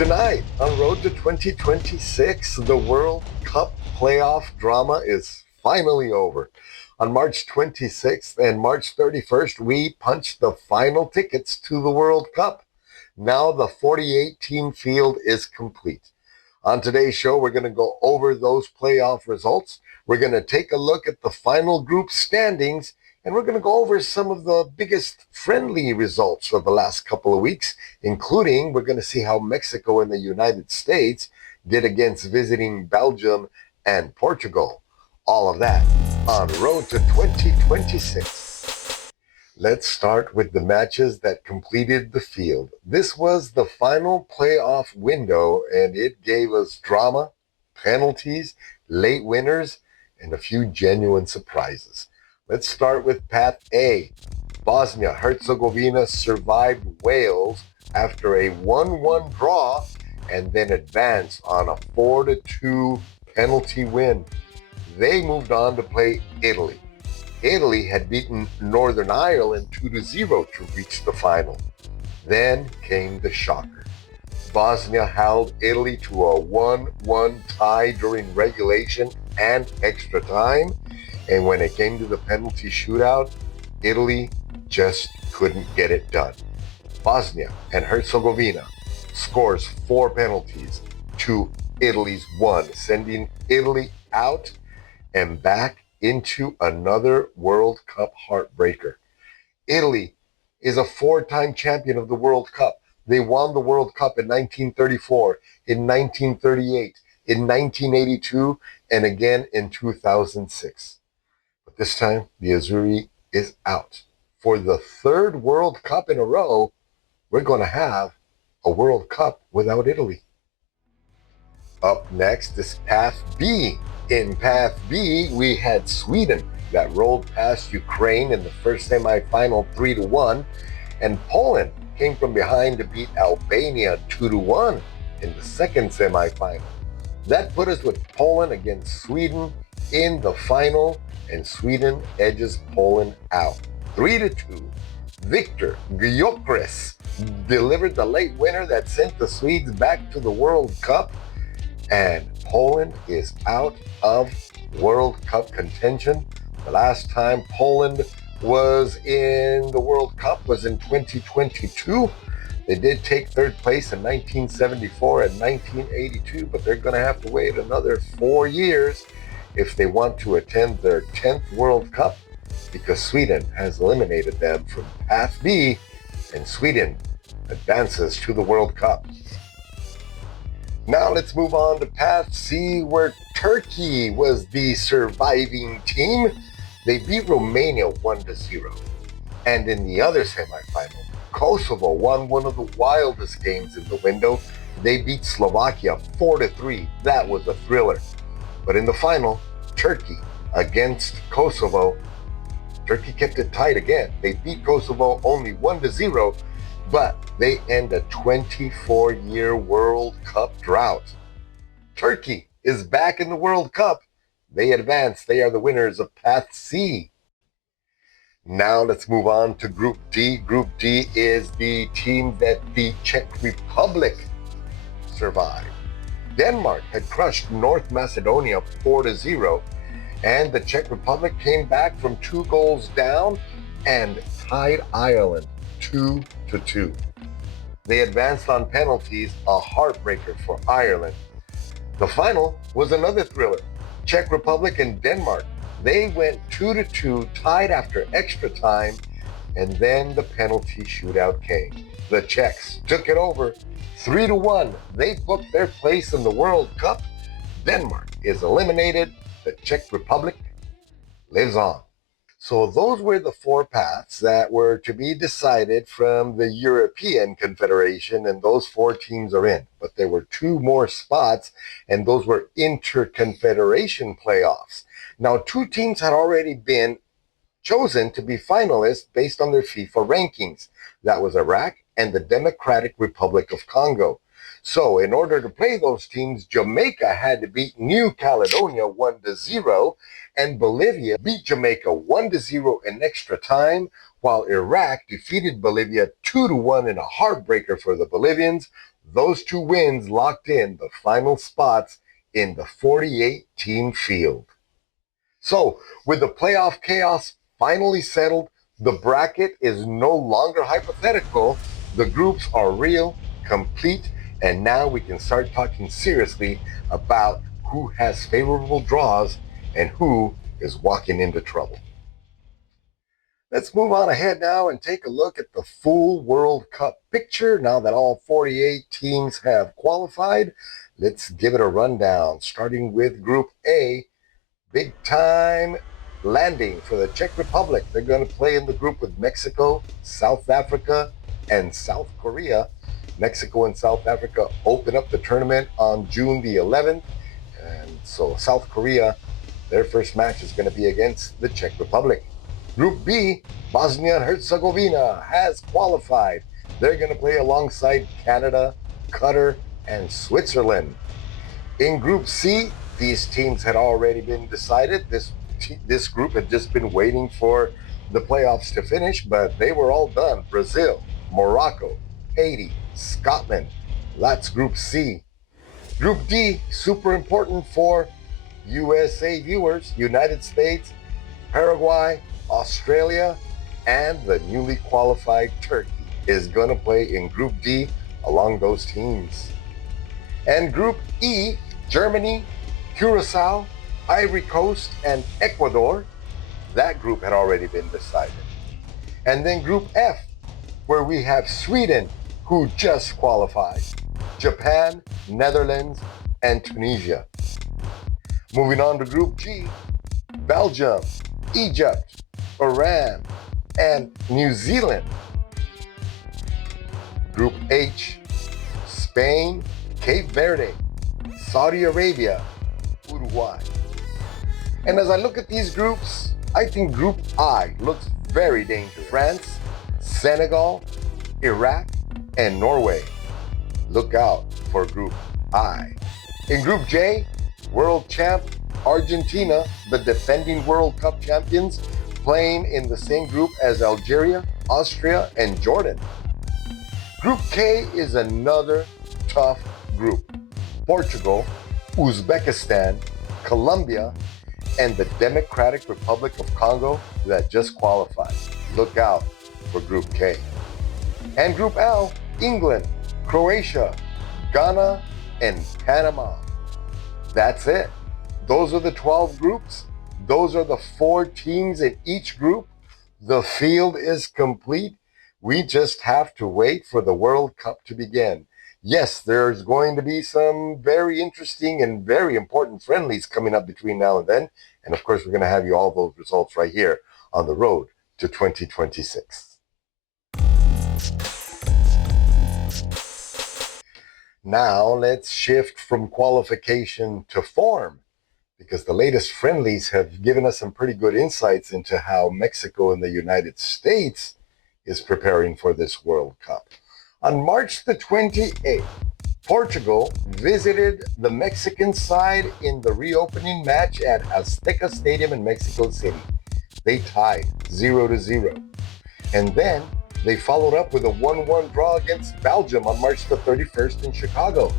Tonight, on Road to 2026, the World Cup playoff drama is finally over. On March 26th and March 31st, we punched the final tickets to the World Cup. Now the 48-team field is complete. On today's show, we're going to go over those playoff results. We're going to take a look at the final group standings, and we're going to go over some of the biggest friendly results of the last couple of weeks, including we're going to see how Mexico and the United States did against visiting Belgium and Portugal. All of that on Road to 2026. Let's start with the matches that completed the field. This was the final playoff window, and it gave us drama, penalties, late winners, and a few genuine surprises. Let's start with Path A. Bosnia-Herzegovina survived Wales after a 1-1 draw and then advanced on a 4-2 penalty win. They moved on to play Italy. Italy had beaten Northern Ireland 2-0 to reach the final. Then came the shocker. Bosnia held Italy to a 1-1 tie during regulation and extra time. And when it came to the penalty shootout, Italy just couldn't get it done. Bosnia and Herzegovina scores 4 penalties to Italy's 1, sending Italy out and back into another World Cup heartbreaker. Italy is a 4-time champion of the World Cup. They won the World Cup in 1934, in 1938, in 1982, and again in 2006. But this time, the Azzurri is out. For the 3rd World Cup in a row, we're going to have a World Cup without Italy. Up next is Path B. In Path B, we had Sweden that rolled past Ukraine in the first semifinal 3-1, and Poland came from behind to beat Albania 2-1 in the second semifinal. That put us with Poland against Sweden in the final, and Sweden edges Poland out 3-2. Victor Gyökeres delivered the late winner that sent the Swedes back to the World Cup, and Poland is out of World Cup contention. The last time Poland was in the World Cup was in 2022. They did take 3rd place in 1974 and 1982, but they're going to have to wait another 4 years if they want to attend their 10th World Cup, because Sweden has eliminated them from Path B, and Sweden advances to the World Cup. Now let's move on to Path C, where Turkey was the surviving team. They beat Romania 1-0. And in the other semifinal, Kosovo won one of the wildest games in the window. They beat Slovakia 4-3. That was a thriller. But in the final, Turkey against Kosovo, Turkey kept it tight again. They beat Kosovo only 1-0, but they end a 24-year World Cup drought. Turkey is back in the World Cup. They advance. They are the winners of Path C. Now let's move on to Group D. Group D is the team that the Czech Republic survived. Denmark had crushed North Macedonia 4-0, and the Czech Republic came back from 2 goals down and tied Ireland 2-2. They advanced on penalties, a heartbreaker for Ireland. The final was another thriller. Czech Republic and Denmark, they went 2-2, tied after extra time, and then the penalty shootout came. The Czechs took it over 3-1. They booked their place in the World Cup. Denmark is eliminated. The Czech Republic lives on. So those were the 4 paths that were to be decided from the European Confederation, and those 4 teams are in. But there were 2 more spots, and those were inter-confederation playoffs. Now, 2 teams had already been chosen to be finalists based on their FIFA rankings. That was Iraq and the Democratic Republic of Congo. So in order to play those teams, Jamaica had to beat New Caledonia 1-0, and Bolivia beat Jamaica 1-0 in extra time, While Iraq defeated Bolivia 2-1 in a heartbreaker for the Bolivians, those two wins locked in the final spots in the 48-team field. So, with the playoff chaos finally settled, the bracket is no longer hypothetical. The groups are real, complete, and now we can start talking seriously about who has favorable draws and who is walking into trouble. Let's move on ahead now and take a look at the full World Cup picture. Now that all 48 teams have qualified, let's give it a rundown, starting with Group A. Big time landing for the Czech Republic. They're going to play in the group with Mexico, South Africa, and South Korea. Mexico and South Africa open up the tournament on June the 11th. And so South Korea, their first match is going to be against the Czech Republic. Group B, Bosnia and Herzegovina has qualified. They're going to play alongside Canada, Qatar, and Switzerland. In Group C, these teams had already been decided. This group had just been waiting for the playoffs to finish, but they were all done. Brazil, Morocco, Haiti, Scotland. That's Group C. Group D, super important for USA viewers. United States, Paraguay, Australia, and the newly qualified Turkey is going to play in Group D along those teams. And Group E, Germany, Curacao, Ivory Coast, and Ecuador. That group had already been decided. And then Group F, where we have Sweden, who just qualified, Japan, Netherlands, and Tunisia. Moving on to Group G, Belgium, Egypt, Iran, and New Zealand. Group H, Spain, Cape Verde, Saudi Arabia, Uruguay. And as I look at these groups, I think Group I looks very dangerous. France, Senegal, Iraq, and Norway. Look out for Group I. In Group J, world champ Argentina, the defending World Cup champions, playing in the same group as Algeria, Austria, and Jordan. Group K is another tough group. Portugal, Uzbekistan, Colombia, and the Democratic Republic of Congo that just qualified. Look out for Group K. And Group L, England, Croatia, Ghana, and Panama. That's it. Those are the 12 groups. Those are the 4 teams in each group. The field is complete. We just have to wait for the World Cup to begin. Yes, there's going to be some very interesting and very important friendlies coming up between now and then. And of course, we're going to have you all those results right here on the road to 2026. Now let's shift from qualification to form, because the latest friendlies have given us some pretty good insights into how Mexico and the United States is preparing for this World Cup. On March the 28th, Portugal visited the Mexican side in the reopening match at Azteca Stadium in Mexico City. They tied 0-0. And then they followed up with a 1-1 draw against Belgium on March the 31st in Chicago.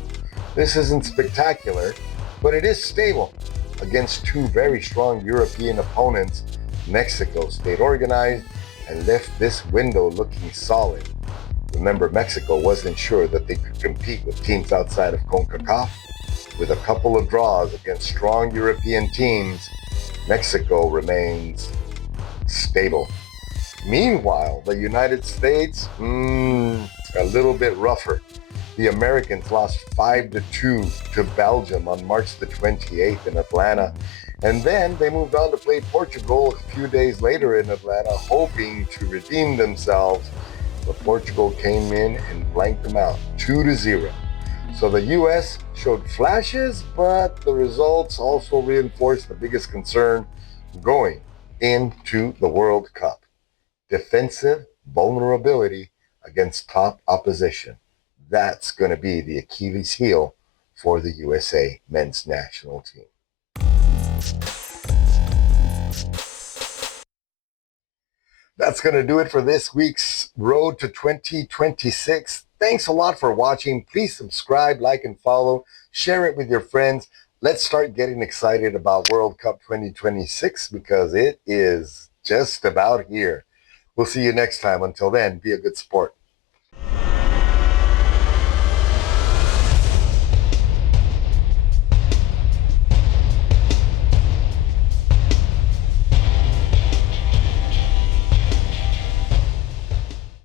This isn't spectacular, but it is stable. Against 2 very strong European opponents, Mexico stayed organized and left this window looking solid. Remember, Mexico wasn't sure that they could compete with teams outside of CONCACAF. With a couple of draws against strong European teams, Mexico remains stable. Meanwhile, the United States, a little bit rougher. The Americans lost 5-2 to Belgium on March the 28th in Atlanta. And then they moved on to play Portugal a few days later in Atlanta, hoping to redeem themselves. But Portugal came in and blanked them out 2-0. So the U.S. showed flashes, but the results also reinforced the biggest concern going into the World Cup: defensive vulnerability against top opposition. That's going to be the Achilles heel for the USA men's national team. That's going to do it for this week's Road to 2026. Thanks a lot for watching. Please subscribe, like, and follow. Share it with your friends. Let's start getting excited about World Cup 2026 because it is just about here. We'll see you next time. Until then, be a good sport.